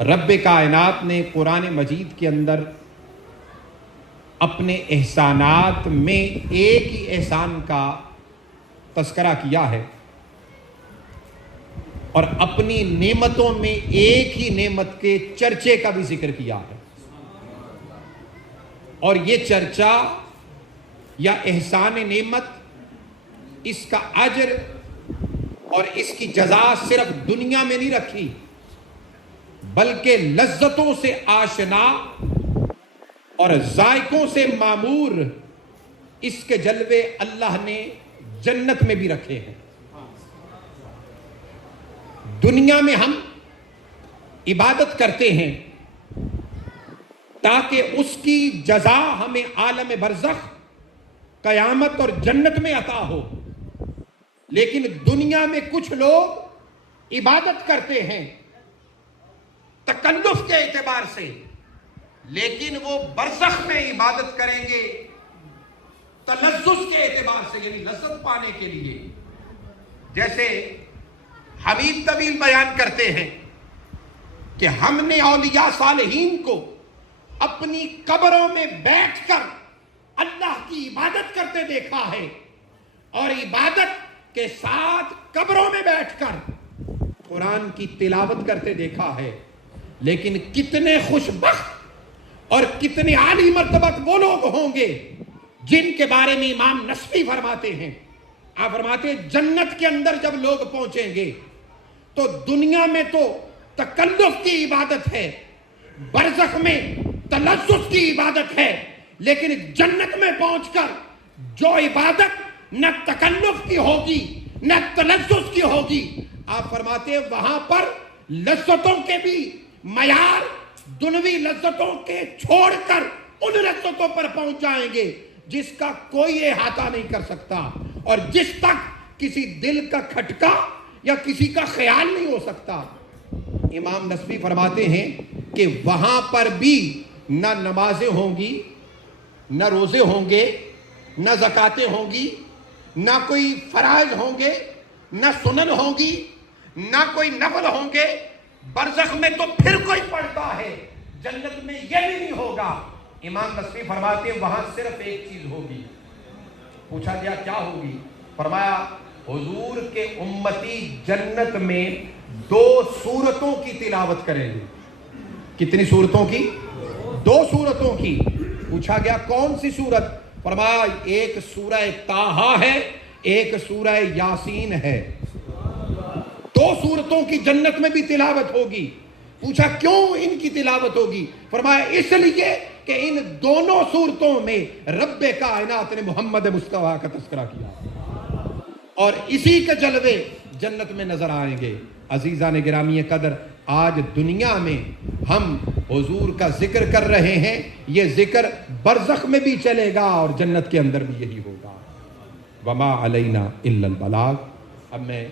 رب کائنات نے قرآن مجید کے اندر اپنے احسانات میں ایک ہی احسان کا تذکرہ کیا ہے اور اپنی نعمتوں میں ایک ہی نعمت کے چرچے کا بھی ذکر کیا ہے، اور یہ چرچا یا احسان نعمت، اس کا اجر اور اس کی جزا صرف دنیا میں نہیں رکھی، بلکہ لذتوں سے آشنا اور ذائقوں سے معمور اس کے جلوے اللہ نے جنت میں بھی رکھے ہیں۔ دنیا میں ہم عبادت کرتے ہیں تاکہ اس کی جزا ہمیں عالم برزخ، قیامت اور جنت میں عطا ہو، لیکن دنیا میں کچھ لوگ عبادت کرتے ہیں تکلف کے اعتبار سے، لیکن وہ برزخ میں عبادت کریں گے تلذذ کے اعتبار سے، یعنی لذت پانے کے لیے۔ جیسے حبیب طویل بیان کرتے ہیں کہ ہم نے اولیاء صالحین کو اپنی قبروں میں بیٹھ کر اللہ کی عبادت کرتے دیکھا ہے، اور عبادت کے ساتھ قبروں میں بیٹھ کر قرآن کی تلاوت کرتے دیکھا ہے۔ لیکن کتنے خوش بخت اور کتنے عالی مرتبہ وہ لوگ ہوں گے جن کے بارے میں امام نصفی فرماتے ہیں، آپ فرماتے ہیں جنت کے اندر جب لوگ پہنچیں گے تو دنیا میں تو تکلف کی عبادت ہے، برزخ میں تلذذ کی عبادت ہے، لیکن جنت میں پہنچ کر جو عبادت نہ تکلف کی ہوگی نہ تلذذ کی ہوگی، آپ فرماتے ہیں وہاں پر لذتوں کے بھی معیار دنوی لذتوں کے چھوڑ کر ان لذتوں پر پہنچ جائیں گے جس کا کوئی احاطہ نہیں کر سکتا، اور جس تک کسی دل کا کھٹکا یا کسی کا خیال نہیں ہو سکتا۔ امام نصفی فرماتے ہیں کہ وہاں پر بھی نہ نمازیں ہوں گی، نہ روزے ہوں گے، نہ زکاتیں ہوں گی، نہ کوئی فرائض ہوں گے، نہ سنن ہوں گی، نہ کوئی نفل ہوں گے۔ برزخ میں تو پھر کوئی پڑھتا ہے، جنت میں یہ بھی نہیں ہوگا۔ امام نصفی فرماتے ہیں وہاں صرف ایک چیز ہوگی۔ پوچھا گیا کیا ہوگی؟ فرمایا حضور کے امتی جنت میں 2 سورتوں کی تلاوت کریں گے۔ کتنی سورتوں کی؟ 2 سورتوں کی۔ پوچھا گیا کون سی سورت؟ فرمایا ایک سورہ طٰہٰ ہے، ایک سورہ یاسین ہے۔ 2 سورتوں کی جنت میں بھی تلاوت ہوگی۔ پوچھا کیوں ان کی تلاوت ہوگی؟ فرمایا اس لیے کہ ان دونوں صورتوں میں رب کائنات نے محمد مصطفیٰ کا تذکرہ کیا، اور اسی کے جلوے جنت میں نظر آئیں گے۔ عزیزان گرامی قدر، آج دنیا میں ہم حضور کا ذکر کر رہے ہیں، یہ ذکر برزخ میں بھی چلے گا اور جنت کے اندر بھی یہی ہوگا۔ وما علینا الا البلاغ۔ اب میں